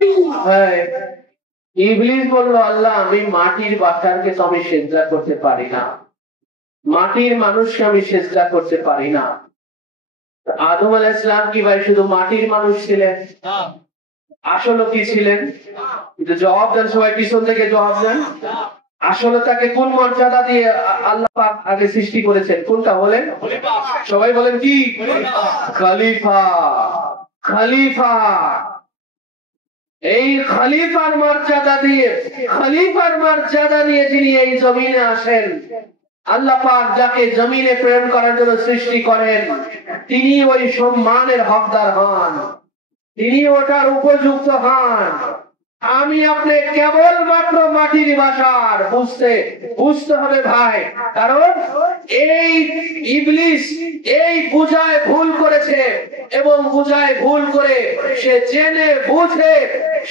হ্যাঁ, ইবলিস বলল, আল্লাহ আমি মাটির বাচ্চাকে তো আমি সেজদা করতে পারি না, মাটির মানুষকে আমি সেজদা করতে পারি না। আদম আলাইহিস সালাম কি ভাই শুধু মাটির মানুষ ছিলেন? আসলে কি ছিলেন? কিন্তু জবাব দেন, সবাই পিছন থেকে জবাব দেন। আসলে তাকে কোন মর্যাদা দিয়ে আল্লাহ পাক আগে সৃষ্টি করেছেন? কোনটা বলেন? সবাই বলেন কি? খলিফা। খলিফা। এই খলিফার মর্যাদা নিয়ে যিনি এই জমিনে আসেন, আল্লাহ পাক যাকে জমিনে প্রেরণ করার জন্য সৃষ্টি করেন, তিনি ওই সম্মানের হকদার হন, তিনি ওটার উপযুক্ত হন। আমি আপনি কেবলমাত্র মাটির বাসার বুঝতে হবে ভাই। কারণ এই ইবলিস এই বুঝায় ভুল করেছে, এবং বুঝায় ভুল করে সে জেনে বুঝে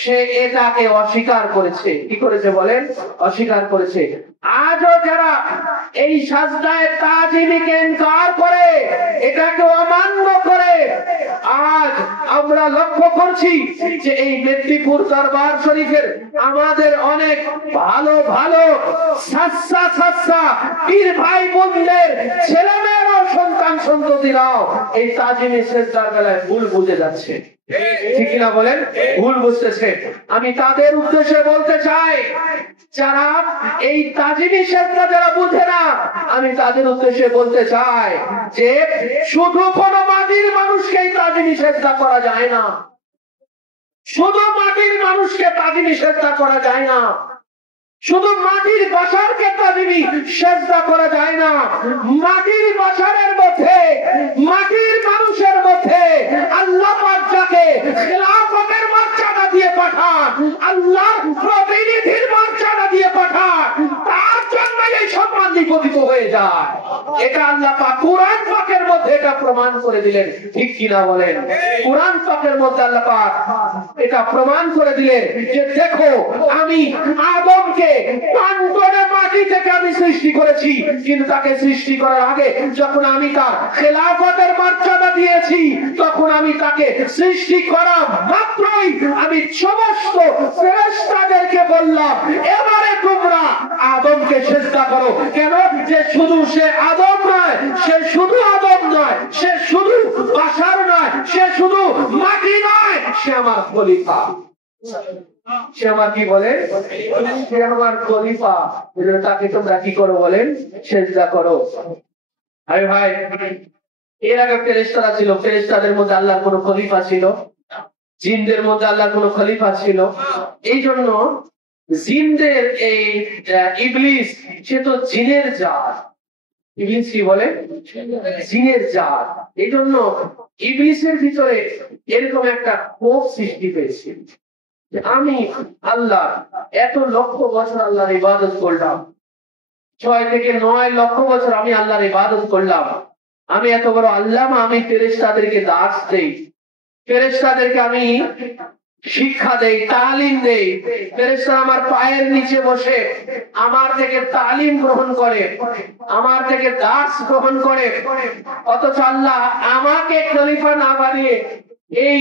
সে এটাকে অস্বীকার করেছে। কি করেছে বলেন? অস্বীকার করেছে। আজও যারা এই সাজদায়ে তাজিমকে ইনকার করে, এটাকে অমান্য করে, আজ আমরা লক্ষ্য করছি যে এই মেদিনীপুর দরবার শরীফের আমাদের অনেক ভালো ভালো সাচ্চা পীর ভাই বোনদের ছেলেমেয়েরা, সন্তান সন্ততিরাও এই তাজিমে সেজদার বেলায় ভুল বুঝে যাচ্ছে। ঠিক না বলেন? ভুল বুঝতেছে। আমি তাদের উদ্দেশ্যে বলতে চাই, যারা এই তাজিমি সেজদা যারা বুঝে না, আমি তাদের উদ্দেশ্যে বলতে চাই যে শুধু কোন মাটির মানুষকেই তাজিমি সেজদা করা যায় না, শুধু মাটির মানুষকে তাজিমি সেজদা করা যায় না, শুধু মাটির বাসারকে তাজিমি সেজদা করা যায় না। মাটির বাসারের মধ্যে, মাটির মানুষের মধ্যে আল্লাহ পাক যাকে খেলাফতের মর্যাদা দিয়ে পাঠান, আল্লাহর প্রতিনিধির মর্যাদা দিয়ে পাঠান, তার জন্য এই সম্মান নিপতিত হয়ে যায়। এটা আল্লাহ পাক কুরআন পাকের মধ্যে এটা প্রমাণ করে দিলেন। ঠিক কিনা বলেন? কুরআন পাকের মধ্যে আল্লাহ পাক এটা প্রমাণ করে দিলেন যে দেখো, আমি আদমকে পান্ডরে মাটি থেকে আমি সৃষ্টি করেছি, কিন্তু তাকে সৃষ্টি করার আগে যখন আমি তার খেলাফতের মর্যাদা দিয়েছি, তখন আমি তাকে সৃষ্টি করা মাত্রই আমি সমস্ত ফেরেশতাদেরকে বললাম, এবারে তোমরা আদমকে সেজদা করো। কেন? যে শুধু সে আদম নয়, সে শুধু আদম নয়, সে শুধু বাশার নয়, সে শুধু মাটি নয়, সে আমার খলিফা। সে আমার কি বলে? সে আমার খলিফা। তাকে তোমরা কি করো বলেন? সেজদা করো। আরে ভাই, এর আগে ফেরেশতারা ছিল, ফেরেশতাদের মধ্যে আল্লাহর কোন খলিফা ছিল? জিনদের মধ্যে আল্লাহর কোন খলিফা ছিল? এই জন্য জিনদের এই ইবলিস, সে তো জিনের জাত। ইবলিস কি বলে? জিনের জাত। এই জন্য ইবলিসের ভিতরে এরকম একটা ক্ষোভ সৃষ্টি হয়েছে যে আমি আল্লাহ এত লক্ষ বছর আল্লাহর ইবাদত করলাম, 6 থেকে 9 লক্ষ বছর আমি আল্লাহর ইবাদত করলাম, আমি এত বড় আল্লামা, আমি ফেরেশতাদেরকে দাস দেই, ফেরেশতাদেরকে আমি শিক্ষা দেই, তালিম দেই, ফেরেশতারা আমার পায়ের নিচে বসে আমার থেকে তালিম গ্রহণ করে, আমার থেকে দাস গ্রহণ করে, অথচ আল্লাহ আমাকে খলিফা না বানিয়ে এই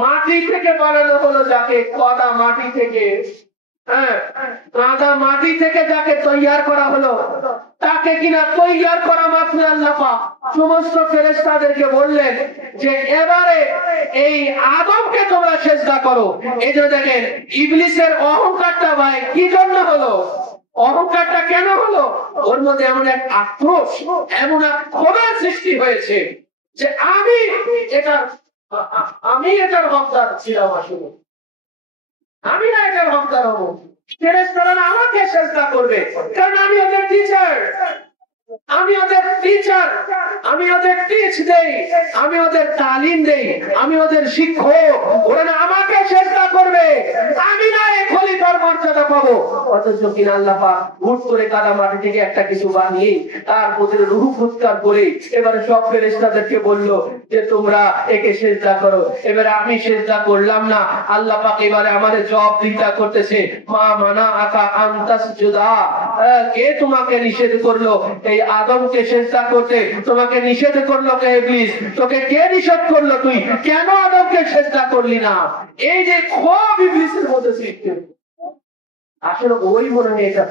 মাটি থেকে বানানো হলো, যাকে কাদা মাটি থেকে, কাদা মাটি থেকে যাকে তৈয়ার করা হলো, তাকে কিনা তৈয়ার করা মাত্র আল্লাহ পাক সমস্ত ফেরেশতাদেরকে বললেন যে এবারে এই আদমকে তোমরা সেজদা করো। এই যে দেখেন ইবলিসের অহংকারটা ভাই কি জন্য হলো? অহংকারটা কেন হলো? ওর মধ্যে এমন এক আক্রোশ, এমন এক ক্ষোভের সৃষ্টি হয়েছে যে আমি এটার হকদার ছিলাম, আসলে আমি না এটার হকদার হবো, ফেরেশতারা আমাকে সেজদা করবে, কারণ আমি ওদের টিচার, আমি ওদের টিচার, আমি ওদের টিচ দেই, আমি ওদের তালিম দেই, আমি ওদের শিক্ষক, ওরা না আমাকে সেজদা করবে, আমি না এই খলিফার মর্যাদা পাবো। অথচ কিনা আল্লাহ পাক হুট করে কাদা মাটি থেকে একটা কিছু বানিয়ে তার প্রতি রূহ ফুৎকার করে এবারে সব ফেরেশতাদেরকে বলল যে তোমরা একে সেজদা করো। এবারে আমি সেজদা করলাম না, আল্লাহ পাক এবারে আমাদের জবাবদিহিতা করতেছে, মা মানা আকা আনতাসজুদা, কে তোমাকে নিষেধ করলো এই আদমকে সেজদা করতে? তোমাকে নিষেধ করলো কে? ইবলিস। তোকে কে নিষেধ করলো? তুই কেন আদমকে সেজদা করলি না? এই যে ক্ষোভ ইবলিসের আসলে ওই মনে হয় এটা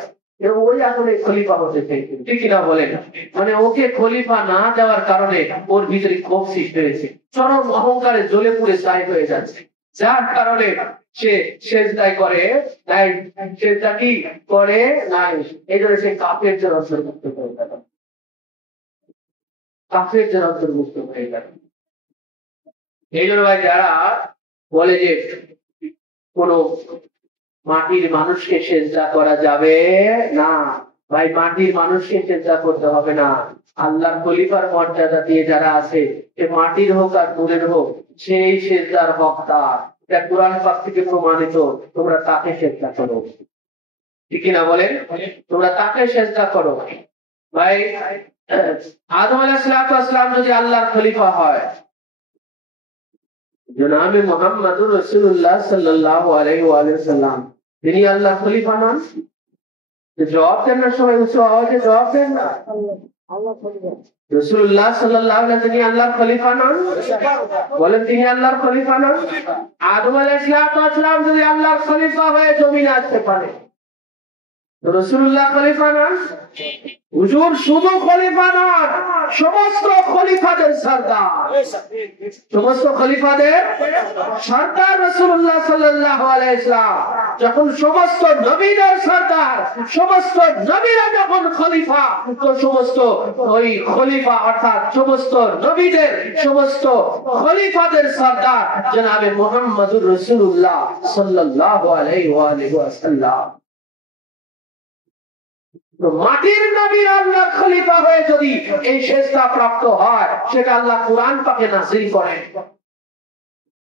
ওই আসলে খলিফা হতে চাইছে, ঠিক কিনা বলেন? মানে ওকে খলিফা না দেওয়ার কারণে ওর ভিতরে ক্ষোভ সৃষ্টি হয়েছে, চরম অহংকারে জ্বলে পুড়ে ছাই হয়ে যাচ্ছে, যার কারণে সে সেজদায় করে নাই, সেজদা কি করে নাই, এই জন্য সে কাফেরদের অন্তর্ভুক্ত হয়ে গেল, কাফেরদের অন্তর্ভুক্ত হয়ে গেল। এই জন্য ভাই যারা বলে যে কোন মাটির মানুষকে সেজদা করা যাবে না, ভাই মাটির মানুষকে সেজদা করতে হবে না, আল্লাহর খলিফার মর্যাদা দিয়ে যারা আছে, সে মাটির হোক আর নূরের হোক, সেই সেজদার হকদার। এটা কোরআন পাক থেকে প্রমাণিত, তোমরা তাকে সেজদা করো, ঠিক কিনা বলেন? তোমরা তাকে সেজদা করো। ভাই আদম আলাইহিস সালাম যদি আল্লাহর খলিফা হয়, জনাবে মুহাম্মদুর রাসূলুল্লাহ সাল্লাল্লাহু আলাইহি ওয়া সাল্লাম তিনি আল্লাহর খলিফা নন? জবাব দেন না, সবাই উচ্চ আওয়াজে জবাব দেন না। রাসূলুল্লাহ সাল্লাল্লাহু আলাইহি তিনি আল্লাহর খলিফা নন? বলেন তিনি আল্লাহর খলিফা নন? আদম আলাইহিস সালাম যদি আল্লাহর খলিফা হয়ে জমিনে আসতে পারে, রাসূলুল্লাহ খলিফা নন? হুজুর শুধু খলিফা নন, সমস্ত খলিফাদের সরদার, সমস্ত খলিফাদের সরদার রাসূলুল্লাহ সাল্লাল্লাহু আলাইহি ওয়াসাল্লাম। যখন সমস্ত নবীদের সরদার, সমস্ত নবীরা যখন খলিফা, তো সমস্ত ওই খলিফা অর্থাৎ সমস্ত নবীদের সমস্ত খলিফাদের সরদার জনাবে মুহাম্মদুর রাসূলুল্লাহ সাল্লাল্লাহু আলাইহি ওয়াসাল্লাম। মাটির নবী আল্লাহর খলিফা হয়ে যদি এই সেজদা প্রাপ্ত হয়, সেটা আল্লাহ কুরআন পাকে নাযিল করেন।